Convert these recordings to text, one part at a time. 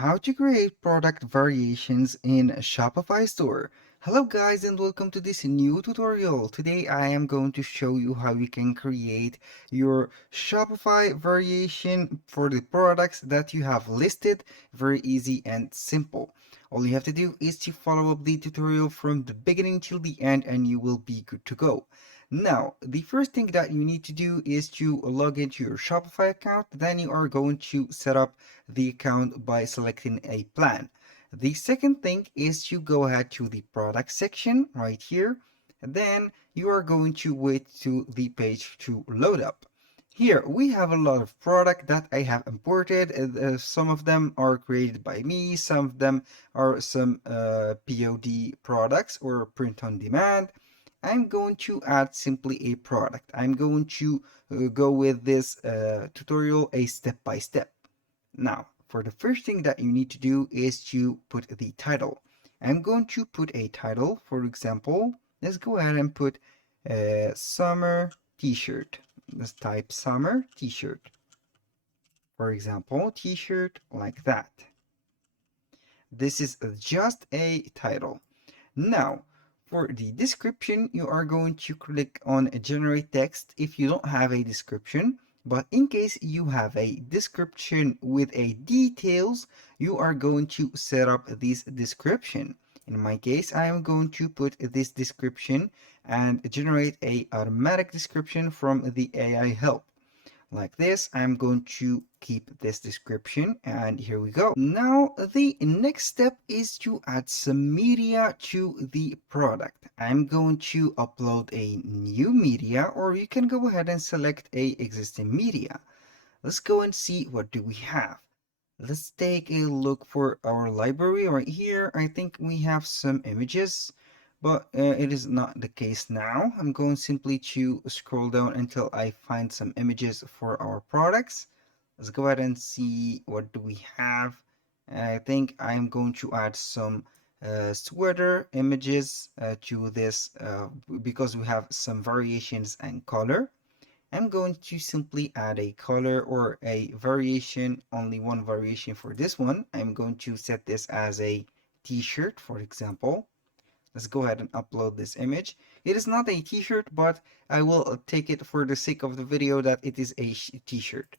How to create product variations in Shopify store. Hello guys and welcome to this new tutorial. Today I am going to show you how you can create your Shopify variation for the products that you have listed. Very easy and simple. All you have to do is to follow up the tutorial from the beginning till the end and you will be good to go. Now, the first thing that you need to do is to log into your Shopify account. Then you are going to set up the account by selecting a plan. The second thing is to go ahead to the product section right here. And then you are going to wait to the page to load up. Here we have a lot of product that I have imported. Some of them are created by me. Some of them are some POD products or print on demand. I'm going to add simply a product. I'm going to go with this tutorial a step by step. Now, for the first thing that you need to do is to put the title. I'm going to put a title. For example, let's go ahead and put summer t-shirt. Let's type summer t-shirt. For example, t-shirt like that. This is just a title. Now, for the description, you are going to click on generate text if you don't have a description. But in case you have a description with a details, you are going to set up this description. In my case, I am going to put this description and generate a automatic description from the AI help. Like this, I'm going to keep this description and here we go. Now the next step is to add some media to the product. I'm going to upload a new media, or you can go ahead and select a existing media. Let's go and see what do we have. Let's take a look for our library right here. I think we have some images, but it is not the case now. I'm going simply to scroll down until I find some images for our products. Let's go ahead and see what do we have. I think I'm going to add some sweater images to this because we have some variations and color. I'm going to simply add a color or a variation, only one variation for this one. I'm going to set this as a t-shirt, for example. Let's go ahead and upload this image. It is not a t-shirt, but I will take it for the sake of the video that it is a t-shirt.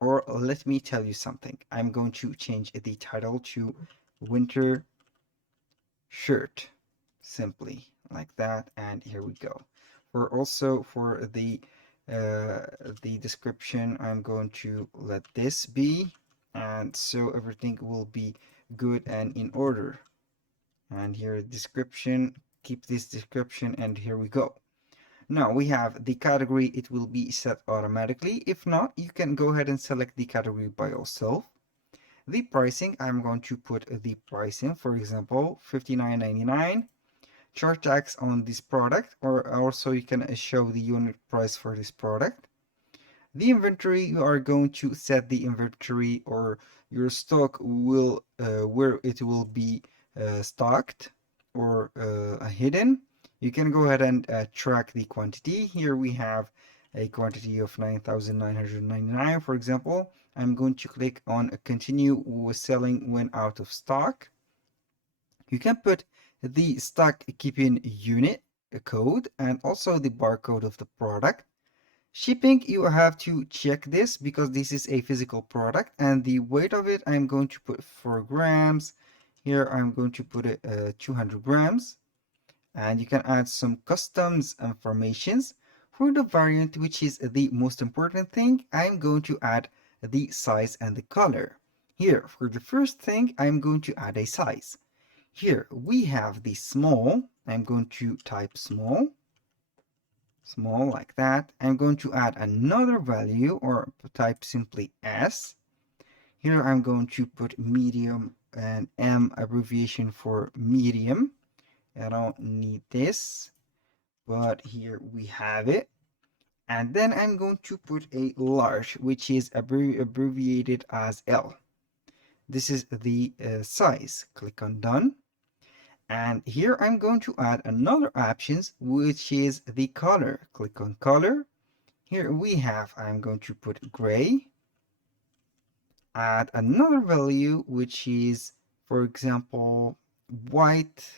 Or let me tell you something. I'm going to change the title to winter shirt, simply like that. And here we go. For the description, I'm going to let this be, and so everything will be good and in order. And here description, keep this description, and here we go. Now we have the category. It will be set automatically. If not, you can go ahead and select the category by yourself. The pricing, I'm going to put the pricing, for example, $59.99. Charge tax on this product, or also you can show the unit price for this product. The inventory, you are going to set the inventory or your stock will where it will be stocked or hidden. You can go ahead and track the quantity. Here we have a quantity of 9,999, for example. I'm going to click on continue with selling when out of stock. You can put the stock keeping unit code and also the barcode of the product. Shipping, you have to check this because this is a physical product, and the weight of it I'm going to put 4 grams. Here I'm going to put it 200 grams, and you can add some customs informations. For the variant, which is the most important thing, I'm going to add the size and the color. Here, for the first thing, I'm going to add a size. Here we have the small. I'm going to type small like that. I'm going to add another value or type simply S. Here I'm going to put medium and M abbreviation for medium. I don't need this, but here we have it. And then I'm going to put a large, which is abbreviated as L. This is the size. Click on done. And here I'm going to add another options, which is the color. Click on color. Here we have, I'm going to put gray. add another value, which is, for example, white.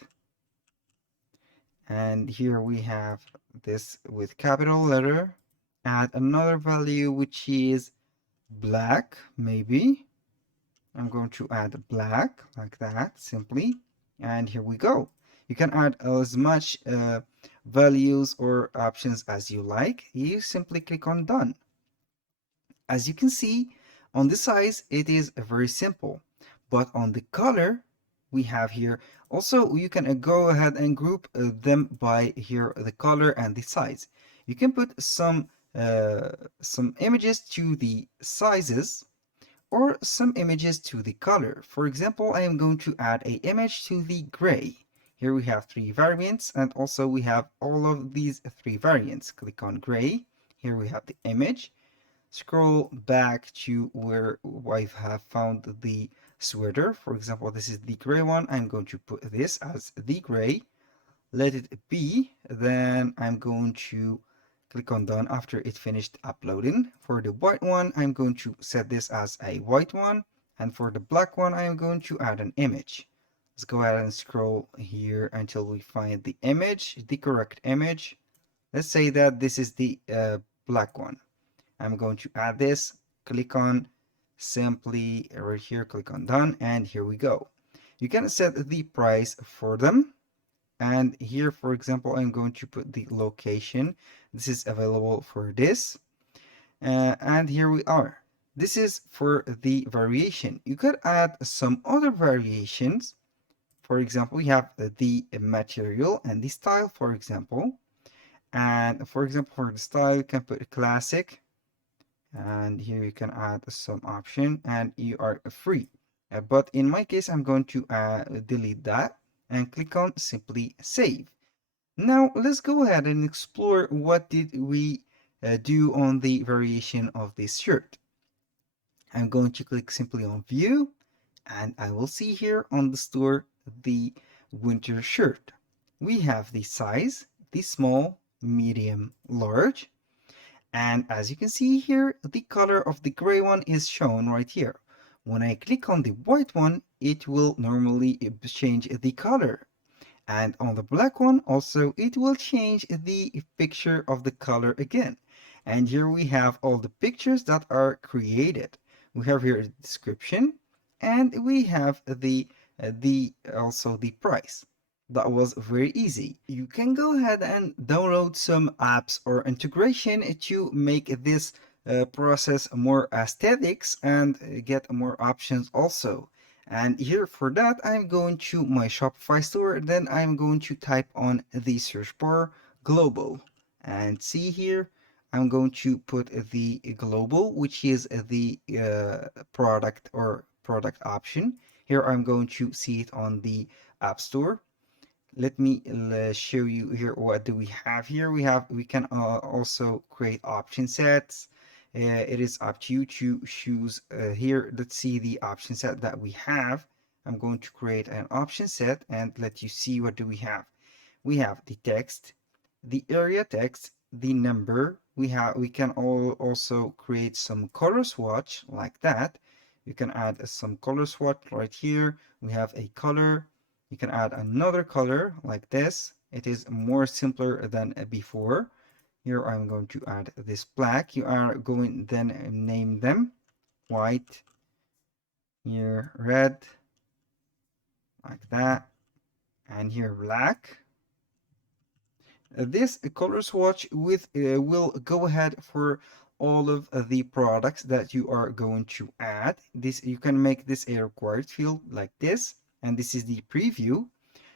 And here we have this with capital letter. Add another value, which is black, maybe. I'm going to add black like that, simply. And here we go. You can add as much values or options as you like. You simply click on done. As you can see, on the size, it is very simple. But on the color, we have here, also you can go ahead and group them by here, the color and the size. You can put some images to the sizes or some images to the color. For example, I am going to add a image to the gray. Here we have 3 variants, and also we have all of these 3 variants. Click on gray. Here we have the image. Scroll back to where I have found the sweater. For example, this is the gray one. I'm going to put this as the gray. Let it be. Then I'm going to click on done after it finished uploading. For the white one, I'm going to set this as a white one. And for the black one, I'm going to add an image. Let's go ahead and scroll here until we find the image, the correct image. Let's say that this is the black one. I'm going to add this, click on simply right here, click on done, and here we go. You can set the price for them. And here, for example, I'm going to put the location. This is available for this. And here we are. This is for the variation. You could add some other variations. For example, we have the material and the style, for example. And for example, for the style, you can put classic. And here you can add some option and you are free. But in my case, I'm going to delete that and click on simply save. Now let's go ahead and explore what did we do on the variation of this shirt. I'm going to click simply on view and I will see here on the store the winter shirt. We have the size, the small, medium, large. And as you can see here, the color of the gray one is shown right here. When I click on the white one, it will normally change the color. And on the black one also, it will change the picture of the color again. And here we have all the pictures that are created. We have here a description and we have the also the price. That was very easy. You can go ahead and download some apps or integration to make this process more aesthetics and get more options also. And here for that, I'm going to my Shopify store. Then I'm going to type on the search bar global and see here. I'm going to put the global, which is the product or product option. Here I'm going to see it on the App Store. Let me show you here what do we have here. We can also create option sets. It is up to you to choose here. Let's see the option set that we have. I'm going to create an option set and let you see what do we have. We have the text, the area text, the number. We can also create some color swatch like that. You can add some color swatch right here. We have a color. You can add another color like this. It is more simpler than before. Here I'm going to add this black. You are going then name them white, here red, like that, and here black. This color swatch with will go ahead for all of the products that you are going to add. This you can make this a required field like this, and this is the preview.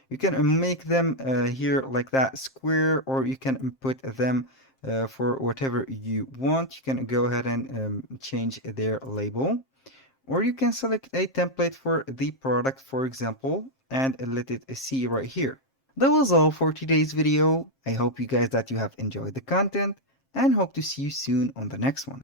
You can make them here like that square, or you can put them for whatever you want. You can go ahead and change their label, or you can select a template for the product, for example, and let it see right here. That was all for today's video. I hope you guys that you have enjoyed the content and hope to see you soon on the next one.